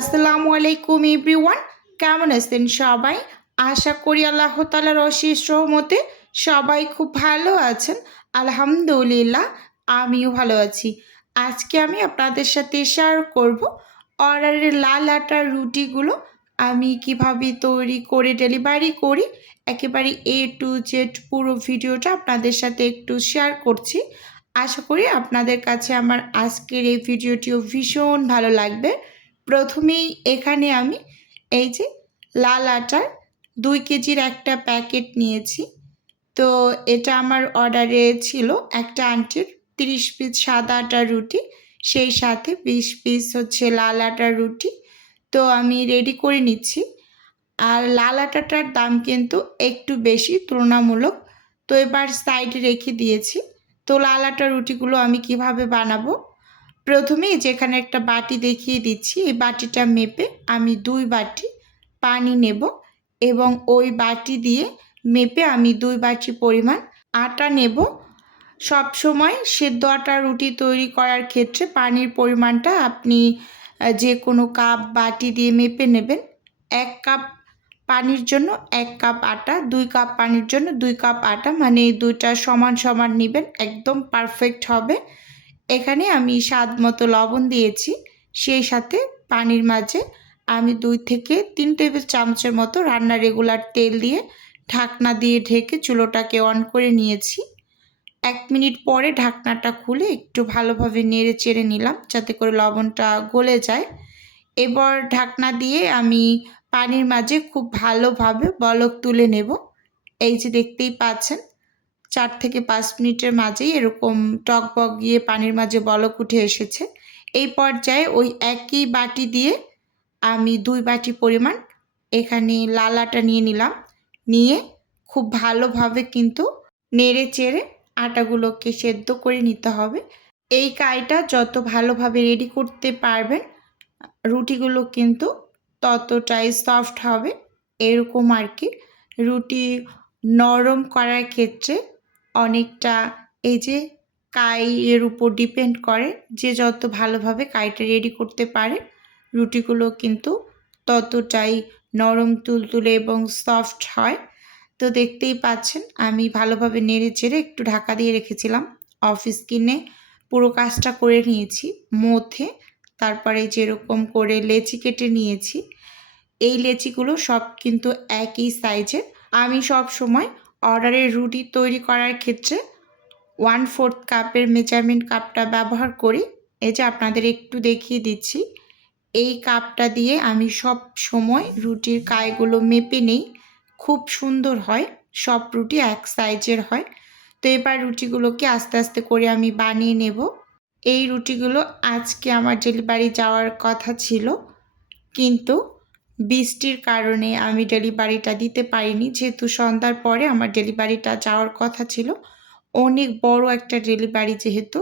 আসসালামু আলাইকুম এভরিওয়ান, কেমন আছেন সবাই? আশা করি আল্লাহ তাআলার অশেষ রহমতে সবাই খুব ভালো আছেন। আলহামদুলিল্লাহ, আমিও ভালো আছি। আজকে আমি আপনাদের সাথে শেয়ার করব অর্ডারের লাল আটার রুটিগুলো আমি কিভাবে তৈরি করে ডেলিভারি করি। একেবারে A to Z পুরো ভিডিওটা আপনাদের সাথে একটু শেয়ার করছি। আশা করি আপনাদের কাছে আমার আজকের এই ভিডিওটিও ভীষণ ভালো লাগবে। প্রথমেই এখানে আমি এই যে লাল আটার 2 কেজির একটা প্যাকেট নিয়েছি। তো এটা আমার অর্ডারে ছিল একটা আন্টির 30 পিস সাদা আটার রুটি, সেই সাথে 20 পিস হচ্ছে লাল আটার রুটি। তো আমি রেডি করে নিচ্ছি। আর লাল আটাটার দাম কিন্তু একটু বেশি তুলনামূলক। তো এবার সাইডে রেখে দিয়েছি। তো লাল আটার রুটিগুলো আমি কিভাবে বানাবো, প্রথমেই যেখানে একটা বাটি দেখিয়ে দিচ্ছি, এই বাটিটা মেপে আমি 2 বাটি পানি নেব এবং ওই বাটি দিয়ে মেপে আমি 2 বাটি পরিমাণ আটা নেব। সব সময় সেদ্ধ আটার রুটি তৈরি করার ক্ষেত্রে পানির পরিমাণটা আপনি যে কোনো কাপ বাটি দিয়ে মেপে নেবেন। 1 কাপ পানির জন্য 1 কাপ আটা, 2 কাপ পানির জন্য 2 কাপ আটা, মানে দুইটা সমান সমান নেবেন, একদম পারফেক্ট হবে। এখানে আমি স্বাদ মতো লবণ দিয়েছি, সেই সাথে পানির মাঝে আমি 2 থেকে 3 টেবিল চামচের মতো রান্নার রেগুলার তেল দিয়ে ঢাকনা দিয়ে ঢেকে চুলোটাকে অন করে নিয়েছি। 1 মিনিট পরে ঢাকনাটা খুলে একটু ভালোভাবে নেড়ে চেড়ে নিলাম যাতে করে লবণটা গলে যায়। এবার ঢাকনা দিয়ে আমি পানির মাঝে খুব ভালোভাবে বলক তুলে নেব। এই যে দেখতেই পাচ্ছেন 4 থেকে 5 মিনিটের মাঝেই এরকম টকবক গিয়ে পানির মাঝে বলক উঠে এসেছে। এই পর্যায়ে ওই একই বাটি দিয়ে আমি 2 বাটি পরিমাণ এখানে লাল আটা নিয়ে নিলাম। নিয়ে খুব ভালোভাবে কিন্তু নেড়ে চেড়ে আটাগুলোকে সেদ্ধ করে নিতে হবে। এই কাইটা যত ভালোভাবে রেডি করতে পারবেন, রুটিগুলো কিন্তু ততটাই সফট হবে, এরকম আর কি। রুটি নরম করার ক্ষেত্রে অনেকটা এই যে কাইয়ের উপর ডিপেন্ড করে, যে যত ভালোভাবে কাইটা রেডি করতে পারে রুটিগুলো কিন্তু ততটাই নরম তুলতুলে এবং সফট হয়। তো দেখতেই পাচ্ছেন আমি ভালোভাবে নেড়ে চেড়ে একটু ঢাকা দিয়ে রেখেছিলাম। অফিস কিনে পুরো কাজটা করে নিয়েছি মধ্যে। তারপরে যেরকম করে লেচি কেটে নিয়েছি, এই লেচিগুলো সব কিন্তু একই সাইজের। আমি সব সময় অর্ডারের রুটি তৈরি করার ক্ষেত্রে 1/4 কাপের মেজারমেন্ট কাপটা ব্যবহার করি। এই যে আপনাদের একটু দেখিয়ে দিচ্ছি, এই কাপটা দিয়ে আমি সব সময় রুটির কাইগুলো মেপে নেই, খুব সুন্দর হয়, সব রুটি এক সাইজের হয়। তো এবার রুটিগুলোকে আস্তে আস্তে করে আমি বানিয়ে নেব। এই রুটিগুলো আজকে আমার ডেলিভারি যাওয়ার কথা ছিল, কিন্তু বৃষ্টির কারণে আমি ডেলিভারিটা দিতে পারিনি। যেহেতু সন্ধ্যার পরে আমার ডেলিভারিটা যাওয়ার কথা ছিল, অনেক বড় একটা ডেলিভারি যেহেতু,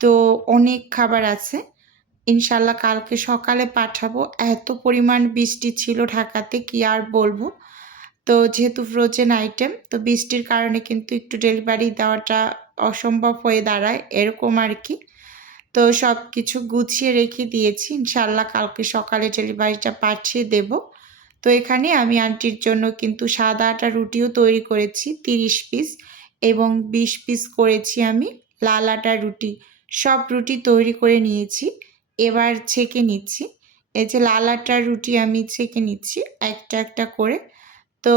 তো অনেক খাবার আছে। ইনশাল্লাহ কালকে সকালে পাঠাবো। এত পরিমাণ বৃষ্টি ছিল ঢাকাতে, কি আর বলবো। তো যেহেতু ফ্রোজেন আইটেম, তো বৃষ্টির কারণে কিন্তু একটু ডেলিভারি দেওয়াটা অসম্ভব হয়ে দাঁড়ায়, এরকম আর কি। তো সব কিছু গুছিয়ে রেখে দিয়েছি, ইনশাল্লাহ কালকে সকালে ডেলিভারিটা পাঠিয়ে দেব। তো এখানে আমি আন্টির জন্য কিন্তু সাদা আটা রুটিও তৈরি করেছি 30 পিস, এবং 20 পিস করেছি আমি লাল আটার রুটি। সব রুটি তৈরি করে নিয়েছি, এবার ছেঁকে নিচ্ছি। এই যে লাল আটার রুটি আমি ছেঁকে নিচ্ছি একটা একটা করে। তো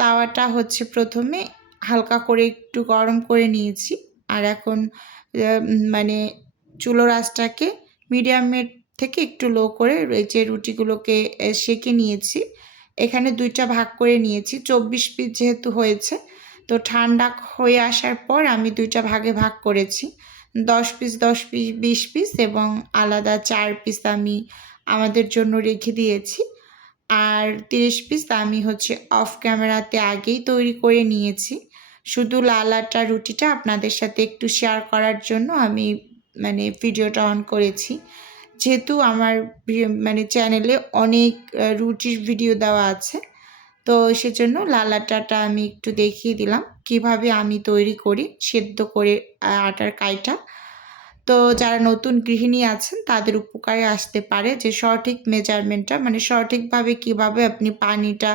তাওয়াটা হচ্ছে প্রথমে হালকা করে একটু গরম করে নিয়েছি, আর এখন মানে চুলোর আঁচটাকে মিডিয়ামের থেকে একটু লো করে এই যে রুটিগুলোকে সেঁকে নিয়েছি। এখানে 2টা ভাগ করে নিয়েছি, 24 পিস যেহেতু হয়েছে, তো ঠান্ডা হয়ে আসার পর আমি 2টা ভাগে ভাগ করেছি। 10 পিস 10 পিস 20 পিস এবং আলাদা 4 পিস আমি আমাদের জন্য রেখে দিয়েছি। আর 30 পিস আমি হচ্ছে অফ ক্যামেরাতে আগেই তৈরি করে নিয়েছি। শুধু লাল আটার রুটিটা আপনাদের সাথে একটু শেয়ার করার জন্য আমি মানে ভিডিওটা অন করেছি। যেহেতু আমার মানে চ্যানেলে অনেক রুটির ভিডিও দেওয়া আছে, তো সেজন্য লাল আটাটা আমি একটু দেখিয়ে দিলাম কিভাবে আমি তৈরি করি সেদ্ধ করে আটার কাইটা। তো যারা নতুন গৃহিণী আছেন তাদের উপকারে আসতে পারে যে সঠিক মেজারমেন্টটা মানে সঠিকভাবে কিভাবে আপনি পানিটা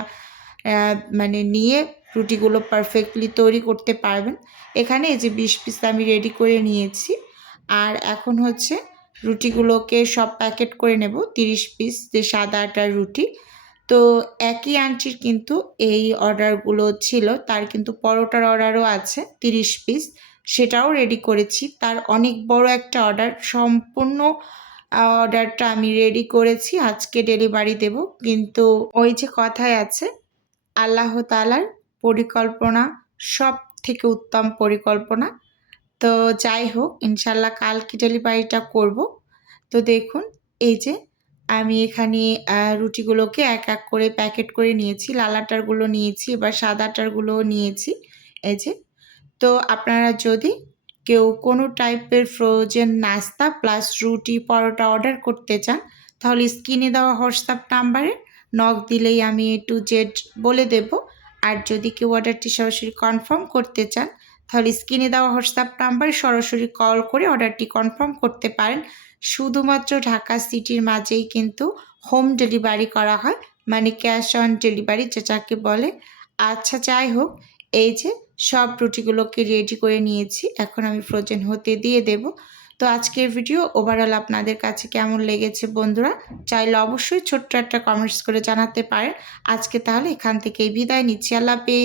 মানে নিয়ে রুটিগুলো পারফেক্টলি তৈরি করতে পারবেন। এখানে এই যে 20 পিস আমি রেডি করে নিয়েছি। আর এখন হচ্ছে রুটিগুলোকে সব প্যাকেট করে নেব 30 পিস যে সাদা আটার রুটি। তো একই আন্টির কিন্তু এই অর্ডারগুলো ছিল, তার কিন্তু পরোটার অর্ডারও আছে 30 পিস, সেটাও রেডি করেছি। তার অনেক বড় একটা অর্ডার, সম্পূর্ণ অর্ডারটা আমি রেডি করেছি, আজকে ডেলিভারি দেব। কিন্তু ওই যে কথায় আছে আল্লাহ তাআলার পরিকল্পনা সব থেকে উত্তম পরিকল্পনা। তো যাই হোক ইনশাল্লাহ কালকে ডেলিভারিটা করব। তো দেখুন এই যে আমি এখানে রুটিগুলোকে এক এক করে প্যাকেট করে নিয়েছি, লাল আটারগুলো নিয়েছি, এবার সাদা আটারগুলোও নিয়েছি। এই যে তো আপনারা যদি কেউ কোনো টাইপের ফ্রোজেন নাস্তা প্লাস রুটি পরোটা অর্ডার করতে চান তাহলে স্ক্রিনে দেওয়া হোয়াটসঅ্যাপ নাম্বারে নক দিলেই আমি A to Z বলে দেব। আর যদি কেউ অর্ডারটি সরাসরি কনফার্ম করতে চান তাহলে স্ক্রিনে দেওয়া হোয়াটসঅ্যাপ নাম্বারে সরাসরি কল করে অর্ডারটি কনফার্ম করতে পারেন। শুধুমাত্র ঢাকা সিটির মাঝেই কিন্তু হোম ডেলিভারি করা হয়, মানে ক্যাশ অন ডেলিভারি যেটাকে বলে। আচ্ছা যাই হোক এই যে সব রুটিগুলোকে রেডি করে নিয়েছি, এখন আমি ফ্রোজেন হতে দিয়ে দেব। তো আজকের ভিডিও ওভারঅল আপনাদের কাছে কেমন লেগেছে বন্ধুরা, চাইলে অবশ্যই ছোট্ট একটা কমেন্টস করে জানাতে পারেন। আজকে তাহলে এখান থেকেই বিদায় নিচ্ছি, আল্লাহ হাফেজ।